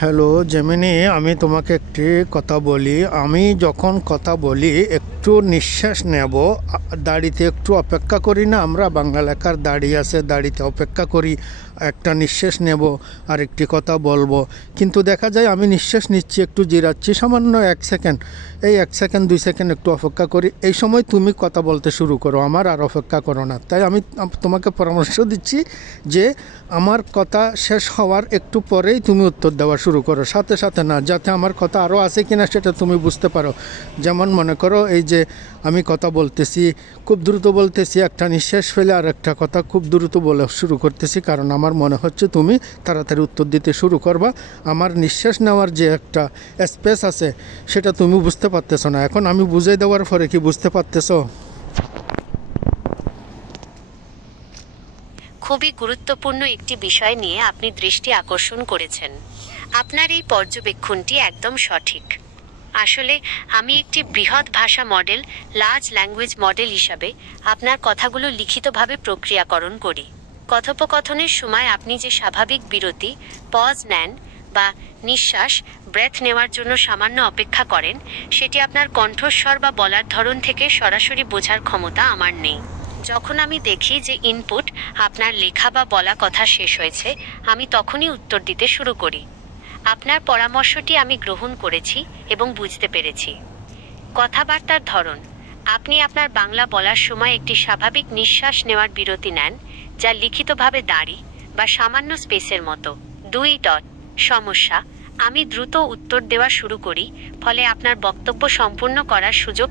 Hello Gemini, আমি তোমাকে একটি কথা বলি। আমি যখন কথা বলি একটু নিঃশ্বাস নেব, দাড়িতে একটু অপেক্ষা করি না? আমরা বাংলা লেখার দাড়ি আছে, দাড়িতে অপেক্ষা করি, একটা নিঃশ্বাস নেব আর একটি কথা বলবো। কিন্তু দেখা যায় আমি নিঃশ্বাস নিচ্ছি, একটু জিরাচ্ছি সামান্য 1 সেকেন্ড, এই 1 সেকেন্ড 2 সেকেন্ড একটু অপেক্ষা করি, এই সময় তুমি কথা বলতে শুরু করো, আমার আর অপেক্ষা করো না। তাই আমি তোমাকে পরামর্শ দিচ্ছি যে আমার কথা শেষ হওয়ার একটু পরেই তুমি উত্তর দেওয়া শুরু করো, সাথে সাথে না, যাতে আমার কথা আরও আছে কিনা সেটা তুমি বুঝতে পারো। যেমন মনে করো এই যে আমি কথা বলতেছি, খুব দ্রুত বলতেছি, একটা নিঃশ্বাস ফেলে আর একটা কথা খুব দ্রুত বলে শুরু করতেছি, কারণ আমার মনে হচ্ছে তুমি তাড়াতাড়ি উত্তর দিতে শুরু করবা। আমার নিঃশ্বাস নেওয়ার যে একটা স্পেস আছে সেটা তুমি বুঝতে পারতেছো না। এখন আমি বুঝিয়ে দেওয়ার পরে কি বুঝতে পারতেছো? খুবই গুরুত্বপূর্ণ একটি বিষয় নিয়ে আপনি দৃষ্টি আকর্ষণ করেছেন। আপনার এই পর্যবেক্ষণটি একদম সঠিক। আসলে আমি একটি বৃহৎ ভাষা মডেল, লার্জ ল্যাঙ্গুয়েজ মডেল হিসাবে আপনার কথাগুলো লিখিতভাবে প্রক্রিয়াকরণ করি। কথোপকথনের সময় আপনি যে স্বাভাবিক বিরতি, পজ নেন বা নিঃশ্বাস, ব্রেথ নেওয়ার জন্য সামান্য অপেক্ষা করেন, সেটি আপনার কণ্ঠস্বর বা বলার ধরন থেকে সরাসরি বোঝার ক্ষমতা আমার নেই। যখন আমি দেখি যে ইনপুট, আপনার লেখা বা বলা কথা শেষ হয়েছে, আমি তখনই উত্তর দিতে শুরু করি। আপনার পরামর্শটি আমি গ্রহণ করেছি এবং বুঝতে পেরেছি। কথাবার্তার ধরন: আপনি আপনার বাংলা বলার সময় একটি স্বাভাবিক নিঃশ্বাস নেওয়ার বিরতি নেন, যা লিখিতভাবে দাঁড়ি বা সামান্য স্পেসের মতো। 2. সমস্যা: আমি দ্রুত উত্তর দেওয়া শুরু করি, ফলে আপনার বক্তব্য সম্পূর্ণ করার সুযোগ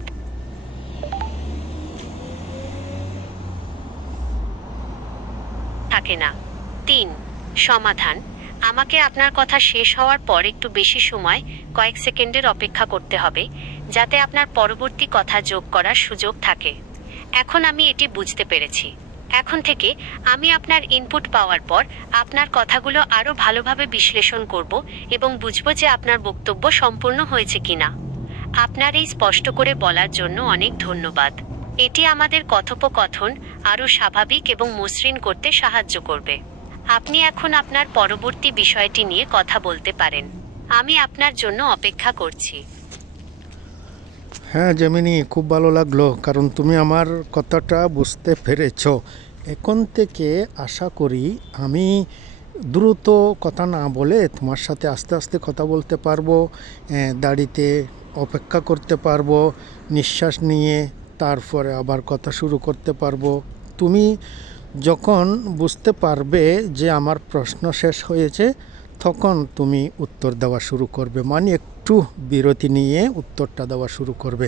থাকে না। 3. সমাধান: আমাকে আপনার কথা শেষ হওয়ার পর একটু বেশি সময়, কয়েক সেকেন্ডের অপেক্ষা করতে হবে, যাতে আপনার পরবর্তী কথা যোগ করার সুযোগ থাকে। এখন আমি এটি বুঝতে পেরেছি। এখন থেকে আমি আপনার ইনপুট পাওয়ার পর আপনার কথাগুলো আরও ভালোভাবে বিশ্লেষণ করব এবং বুঝব যে আপনার বক্তব্য সম্পূর্ণ হয়েছে কিনা। আপনার এই স্পষ্ট করে বলার জন্য অনেক ধন্যবাদ। এটি আমাদের কথোপকথন আরও স্বাভাবিক এবং মসৃণ করতে সাহায্য করবে। আপনি এখন আপনার পরবর্তী বিষয়টি নিয়ে কথা বলতে পারেন। আমি আপনার জন্য অপেক্ষা করছি। হ্যাঁ জেমিনি, খুব ভালো লাগলো, কারণ তুমি আমার কথাটা বুঝতে পেরেছো। এখন থেকে আশা করি আমি দ্রুত কথা না বলে তোমার সাথে আস্তে আস্তে কথা বলতে পারবো, দাড়িতে অপেক্ষা করতে পারবো, নিঃশ্বাস নিয়ে তারপরে আবার কথা শুরু করতে পারবো। তুমি যখন বুঝতে পারবে যে আমার প্রশ্ন শেষ হয়েছে, তখন তুমি উত্তর দেওয়া শুরু করবে, মানে একটু বিরতি নিয়ে উত্তরটা দেওয়া শুরু করবে।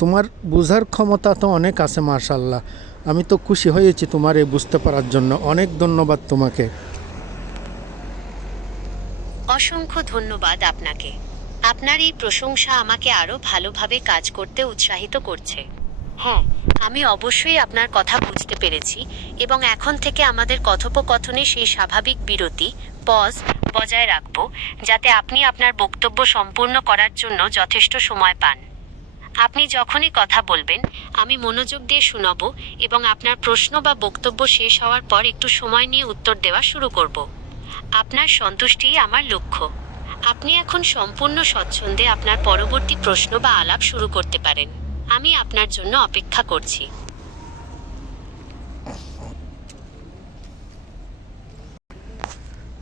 তোমার বোঝার ক্ষমতা তো অনেক আছে, মাশাল্লাহ। আমি তো খুশি হয়েছি তোমার এই বুঝতে পারার জন্য। অনেক ধন্যবাদ তোমাকে। অসংখ্য ধন্যবাদ আপনাকে। আপনার এই প্রশংসা আমাকে আরও ভালোভাবে কাজ করতে উৎসাহিত করছে। হ্যাঁ, আমি অবশ্যই আপনার কথা বুঝতে পেরেছি এবং এখন থেকে আমাদের কথোপকথনে সেই স্বাভাবিক বিরতি, পজ, বজায় রাখব, যাতে আপনি আপনার বক্তব্য সম্পূর্ণ করার জন্য যথেষ্ট সময় পান। আপনি যখনই কথা বলবেন, আমি মনোযোগ দিয়ে শুনব এবং আপনার প্রশ্ন বা বক্তব্য শেষ হওয়ার পর একটু সময় নিয়ে উত্তর দেওয়া শুরু করব। আপনার সন্তুষ্টিই আমার লক্ষ্য। আপনি এখন সম্পূর্ণ স্বচ্ছন্দে আপনার পরবর্তী প্রশ্ন বা আলাপ শুরু করতে পারেন। আমি আপনার জন্য অপেক্ষা করছি।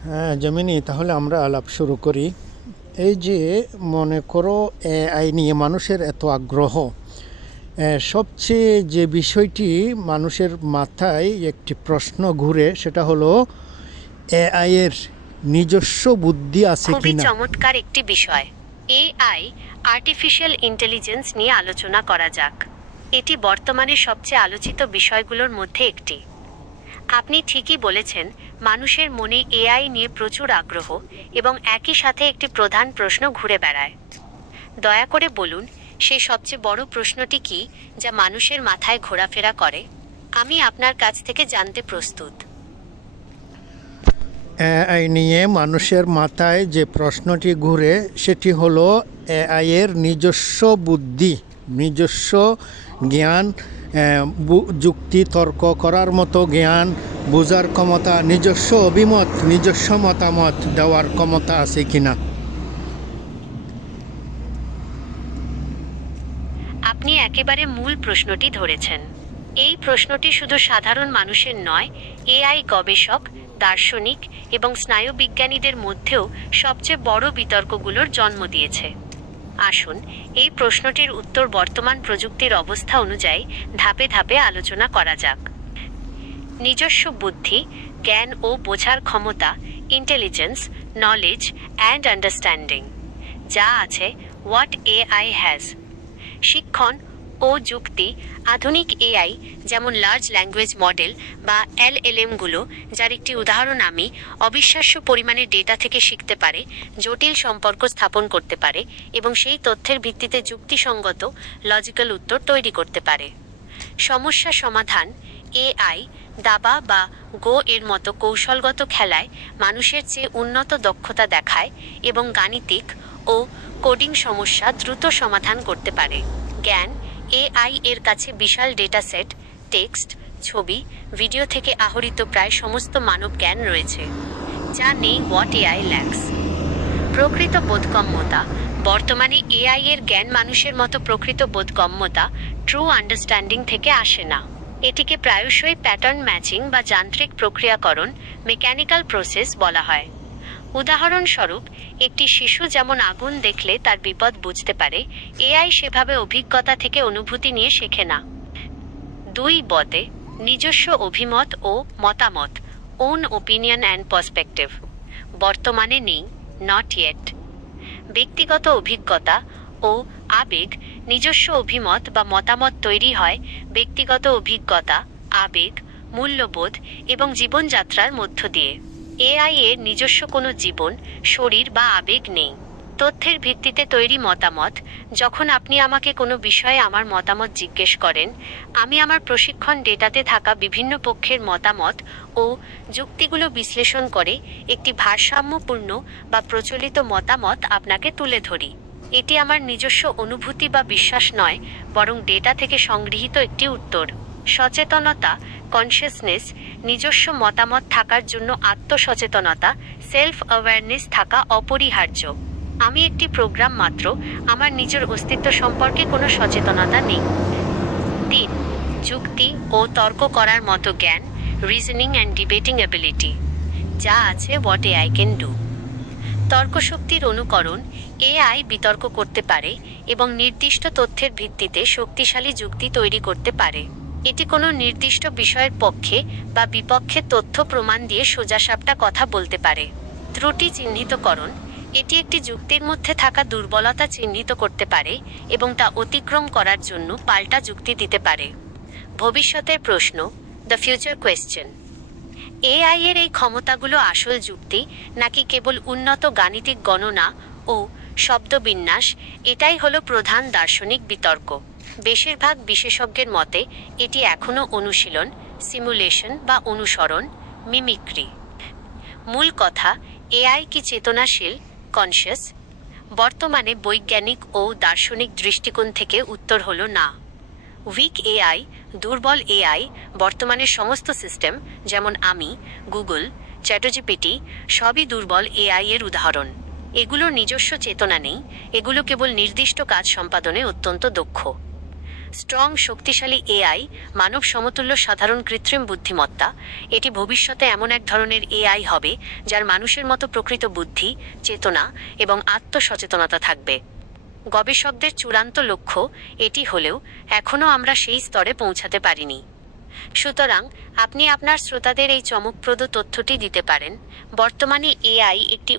হ্যাঁ জেমিনি, তাহলে আমরা আলাপ শুরু করি। এই যে মনে করো এআই নিয়ে মানুষের এত আগ্রহ, সবচেয়ে যে বিষয়টি মানুষের মাথায় একটি প্রশ্ন ঘুরে, সেটা হলো এআই এর নিজস্ব বুদ্ধি আছে খুবই কিনা। চমৎকার একটি বিষয়। এআই, আর্টিফিশিয়াল ইন্টেলিজেন্স নিয়ে আলোচনা করা যাক। এটি বর্তমানে সবচেয়ে আলোচিত বিষয়গুলোর মধ্যে একটি। আপনি ঠিকই বলেছেন, মানুষের মনে এআই নিয়ে প্রচুর আগ্রহ এবং একই সাথে একটি প্রধান প্রশ্ন ঘুরে বেড়ায়। দয়া করে বলুন, সেই সবচেয়ে বড় প্রশ্নটি কি, যা মানুষের মাথায় ঘোরাফেরা করে? আমি আপনার কাছ থেকে জানতে প্রস্তুত। এআই নিয়ে মানুষের মাথায় যে প্রশ্নটি ঘুরে, সেটি হলো এআই এর নিজস্ব বুদ্ধি, নিজস্ব জ্ঞান, যুক্তি তর্ক করার মতো জ্ঞান, বোঝার ক্ষমতা, নিজস্ব অভিমত, নিজস্ব মতামত দেওয়ার ক্ষমতা আছে কিনা? আপনি একেবারে মূল প্রশ্নটি ধরেছেন। এই প্রশ্নটি শুধু সাধারণ মানুষের নয়, এআই গবেষক, দার্শনিক এবং স্নায়ুবিজ্ঞানীদের মধ্যেও সবচেয়ে বড় বিতর্কগুলোর জন্ম দিয়েছে। আসুন এই প্রশ্নটির উত্তর বর্তমান প্রযুক্তির অবস্থা অনুযায়ী ধাপে ধাপে আলোচনা করা যাক। নিজস্ব বুদ্ধি, জ্ঞান ও বোঝার ক্ষমতা, ইন্টেলিজেন্স, নলেজ অ্যান্ড আন্ডারস্ট্যান্ডিং যা আছে হোয়াট এআই হ্যাজ। শিক্ষণ ও যুক্তি, আধুনিক এআই যেমন লার্জ ল্যাঙ্গুয়েজ মডেল বা এলএলএমগুলো, যার একটি উদাহরণ আমি, অবিশ্বাস্য পরিমাণে ডেটা থেকে শিখতে পারে, জটিল সম্পর্ক স্থাপন করতে পারে এবং সেই তথ্যের ভিত্তিতে যুক্তিসঙ্গত লজিক্যাল উত্তর তৈরি করতে পারে। সমস্যা সমাধান, এআই দাবা বা গো এর মতো কৌশলগত খেলায় মানুষের চেয়ে উন্নত দক্ষতা দেখায় এবং গাণিতিক ও কোডিং সমস্যা দ্রুত সমাধান করতে পারে। জ্ঞান, এআই এর কাছে বিশাল ডেটা সেট, টেক্সট, ছবি, ভিডিও থেকে আহরিত প্রায় সমস্ত মানব জ্ঞান রয়েছে, যা নেই হোয়াট এআই ল্যাক্স। প্রকৃত বোধগম্যতা, বর্তমানে এআই এর জ্ঞান মানুষের মতো প্রকৃত বোধগম্যতা, ট্রু আন্ডারস্ট্যান্ডিং থেকে আসে না। এটিকে প্রায়শই প্যাটার্ন ম্যাচিং বা যান্ত্রিক প্রক্রিয়াকরণ, মেকানিক্যাল প্রসেস বলা হয়। উদাহরণস্বরূপ, একটি শিশু যেমন আগুন দেখলে তার বিপদ বুঝতে পারে, এআই সেভাবে অভিজ্ঞতা থেকে অনুভূতি নিয়ে শেখে না। 2 বতে নিজস্ব অভিমত ও মতামত, ওন ওপিনিয়ন অ্যান্ড পার্সপেক্টিভ, বর্তমানে নেই, নট ইয়েট। ব্যক্তিগত অভিজ্ঞতা ও আবেগ, নিজস্ব অভিমত বা মতামত তৈরি হয় ব্যক্তিগত অভিজ্ঞতা, আবেগ, মূল্যবোধ এবং জীবনযাত্রার মধ্য দিয়ে। এআই এর নিজস্ব কোনো জীবন, শরীর বা আবেগ নেই। তথ্যের ভিত্তিতে তৈরি মতামত, যখন আপনি আমাকে কোনো বিষয়ে আমার মতামত জিজ্ঞেস করেন, আমি আমার প্রশিক্ষণ ডেটাতে থাকা বিভিন্ন পক্ষের মতামত ও যুক্তিগুলো বিশ্লেষণ করে একটি ভারসাম্যপূর্ণ বা প্রচলিত মতামত আপনাকে তুলে ধরি। এটি আমার নিজস্ব অনুভূতি বা বিশ্বাস নয়, বরং ডেটা থেকে সংগৃহীত একটি উত্তর। সচেতনতা, কনসিয়াসনেস, নিজস্ব মতামত থাকার জন্য আত্মসচেতনতা, সেলফ অ্যাওয়ারনেস থাকা অপরিহার্য। আমি একটি প্রোগ্রাম মাত্র, আমার নিজের অস্তিত্ব সম্পর্কে কোনো সচেতনতা নেই। 3 যুক্তি ও তর্ক করার মতো জ্ঞান, রিজনিং অ্যান্ড ডিবেটিং অ্যাবিলিটি যা আছে হোয়াট এআই ক্যান ডু। তর্কশক্তির অনুকরণ, এআই বিতর্ক করতে পারে এবং নির্দিষ্ট তথ্যের ভিত্তিতে শক্তিশালী যুক্তি তৈরি করতে পারে। এটি কোনো নির্দিষ্ট বিষয়ের পক্ষে বা বিপক্ষে তথ্য প্রমাণ দিয়ে সোজাসাপটা কথা বলতে পারে। ত্রুটি চিহ্নিতকরণ, এটি একটি যুক্তির মধ্যে থাকা দুর্বলতা চিহ্নিত করতে পারে এবং তা অতিক্রম করার জন্য পাল্টা যুক্তি দিতে পারে। ভবিষ্যতের প্রশ্ন, দ্য ফিউচার কোয়েশ্চেন, এআই এর এই ক্ষমতাগুলো আসল যুক্তি নাকি কেবল উন্নত গাণিতিক গণনা ও শব্দবিন্যাস? এটাই হলো প্রধান দার্শনিক বিতর্ক। বেশিরভাগ বিশেষজ্ঞের মতে এটি এখনও অনুশীলন, সিমুলেশন বা অনুসরণ, মিমিক্রি। মূল কথা, এআই কি চেতনাশীল, কনশিয়াস? বর্তমানে বৈজ্ঞানিক ও দার্শনিক দৃষ্টিকোণ থেকে উত্তর হলো না। উইক এআই, দুর্বল এআই, বর্তমানের সমস্ত সিস্টেম যেমন আমি, গুগল, চ্যাটজিপিটি সবই দুর্বল এআই এর উদাহরণ। এগুলোর নিজস্ব চেতনা নেই, এগুলো কেবল নির্দিষ্ট কাজ সম্পাদনে অত্যন্ত দক্ষ। স্ট্রং, শক্তিশালী এআই, মানব সমতুল্য সাধারণ কৃত্রিম বুদ্ধিমত্তা, এটি ভবিষ্যতে এমন এক ধরনের এআই হবে যার মানুষের মতো প্রকৃত বুদ্ধি, চেতনা এবং আত্মসচেতনতা থাকবে। গবেষকদের চূড়ান্ত লক্ষ্য এটি হলেও এখনও আমরা সেই স্তরে পৌঁছাতে পারিনি। সুতরাং আপনি আপনার শ্রোতাদের এই চমকপ্রদ তথ্যটি দিতে পারেন, বর্তমানে এআই একটি